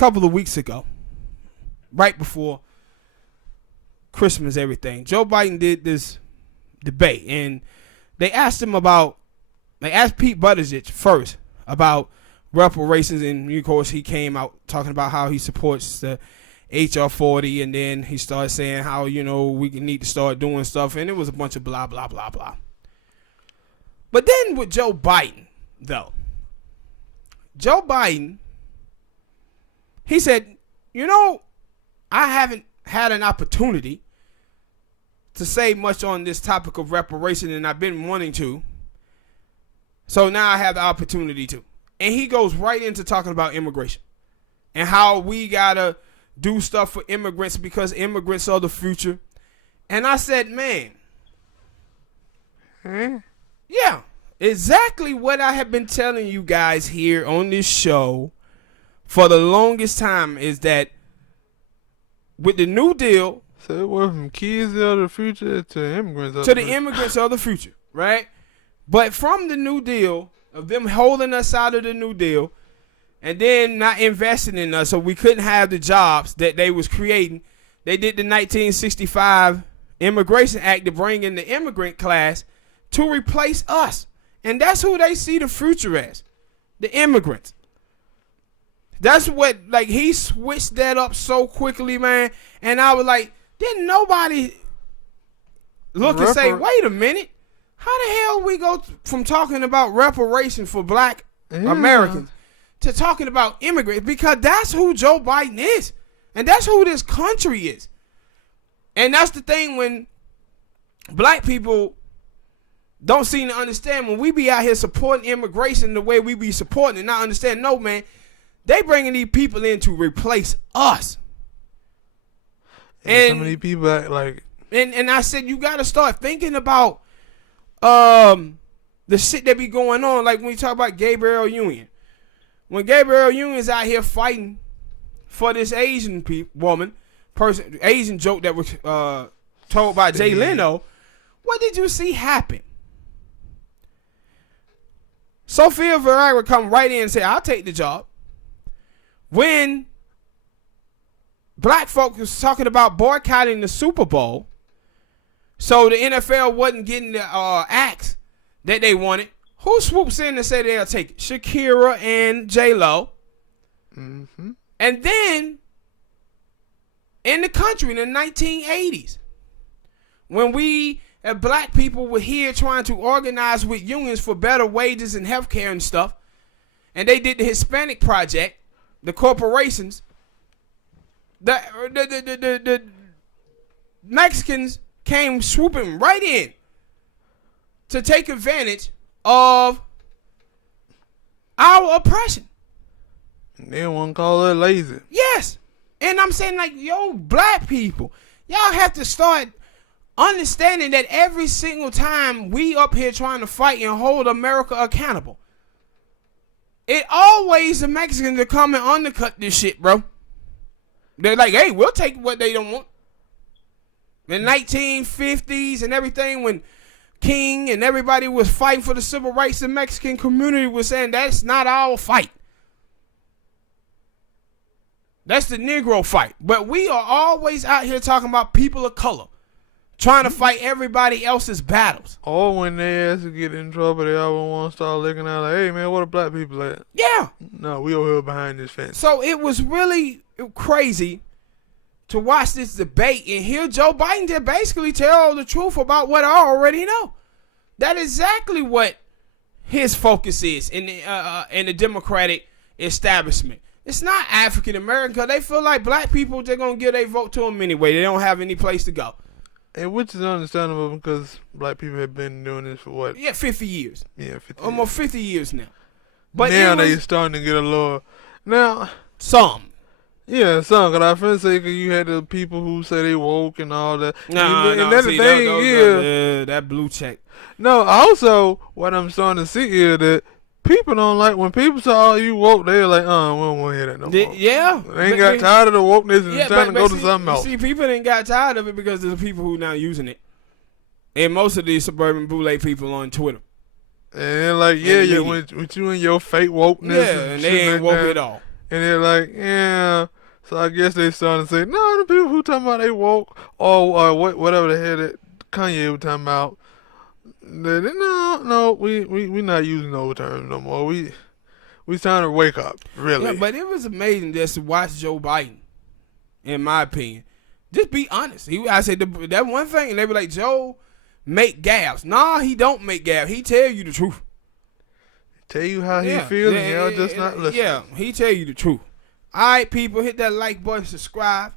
couple of weeks ago, right before Christmas, everything, Joe Biden did this debate, and they asked Pete Buttigieg first about reparations, and of course he came out talking about how he supports the HR 40, and then he started saying how, we need to start doing stuff, and it was a bunch of blah, blah, blah, blah. But then with Joe Biden, though, Joe Biden, he said, I haven't had an opportunity to say much on this topic of reparation, and I've been wanting to. So now I have the opportunity to. And he goes right into talking about immigration and how we got to do stuff for immigrants because immigrants are the future. And I said, man, yeah, exactly what I have been telling you guys here on this show for the longest time is that with the New Deal, so it went from kids of the future to immigrants immigrants of the future, right? But from the New Deal, of them holding us out of the New Deal and then not investing in us so we couldn't have the jobs that they was creating, they did the 1965 Immigration Act to bring in the immigrant class to replace us. And that's who they see the future as, the immigrants. That's what, he switched that up so quickly, man. And I was like, didn't nobody look and say, wait a minute, how the hell we go from talking about reparations for black Americans to talking about immigrants? Because that's who Joe Biden is. And that's who this country is. And that's the thing when black people don't seem to understand, when we be out here supporting immigration the way we be supporting and not understand, no, man, they bringing these people in to replace us. And so many people act like... And I said, you got to start thinking about the shit that be going on. Like when we talk about Gabrielle Union. When Gabrielle Union's out here fighting for this Asian Asian joke that was told by Jay Leno, what did you see happen? Sofia Vergara would come right in and say, I'll take the job. When black folks was talking about boycotting the Super Bowl, so the NFL wasn't getting the acts that they wanted, who swoops in and say they'll take it? Shakira and J-Lo. Mm-hmm. And then, in the country in the 1980s, when we as black people were here trying to organize with unions for better wages and health care and stuff, and they did the Hispanic Project, the corporations, the Mexicans came swooping right in to take advantage of our oppression. They want to call it lazy. Yes. And I'm saying, black people, y'all have to start understanding that every single time we up here trying to fight and hold America accountable, it always the Mexicans that come and undercut this shit, bro. They're like, hey, we'll take what they don't want. In the 1950s and everything, when King and everybody was fighting for the civil rights, the Mexican community was saying, that's not our fight. That's the Negro fight. But we are always out here talking about people of color, trying to fight everybody else's battles. Or when they ask to get in trouble, they always want to start looking out like, hey, man, what are black people at? Yeah. No, we over here behind this fence. So it was really crazy to watch this debate and hear Joe Biden to basically tell the truth about what I already know. That is exactly what his focus is in the Democratic establishment. It's not African American, because they feel like black people, they're going to give their vote to them anyway. They don't have any place to go. And which is understandable because black people have been doing this for what? Yeah, 50 years. Yeah, 50 Almost 50 years now. But now they're starting to get a little... Now... Some. Yeah, some. Because I feel say because you had the people who say they woke and all that. No, that's the thing, yeah, that blue check. No, also, what I'm starting to see is that people don't like, when people say, oh, you woke, they're like, we don't want to hear that no more. Yeah. They ain't got tired of the wokeness and trying to go to something else. See, people didn't got tired of it because there's people who now using it. And most of these suburban boule people on Twitter. And they're like, with you and your fake wokeness. Yeah, and they ain't woke at all. and they're like, yeah. So I guess they started to say, no, the people who talking about they woke or whatever the hell that Kanye was talking about. No, we not using those terms no more. We trying to wake up, really. Yeah, but it was amazing just to watch Joe Biden, in my opinion. Just be honest. I said that one thing, and they were like, Joe make gaffes. Nah, he don't make gaffes. He tell you the truth. Tell you how he feels, and y'all just not listening. Yeah, he tell you the truth. All right, people, hit that like button, subscribe.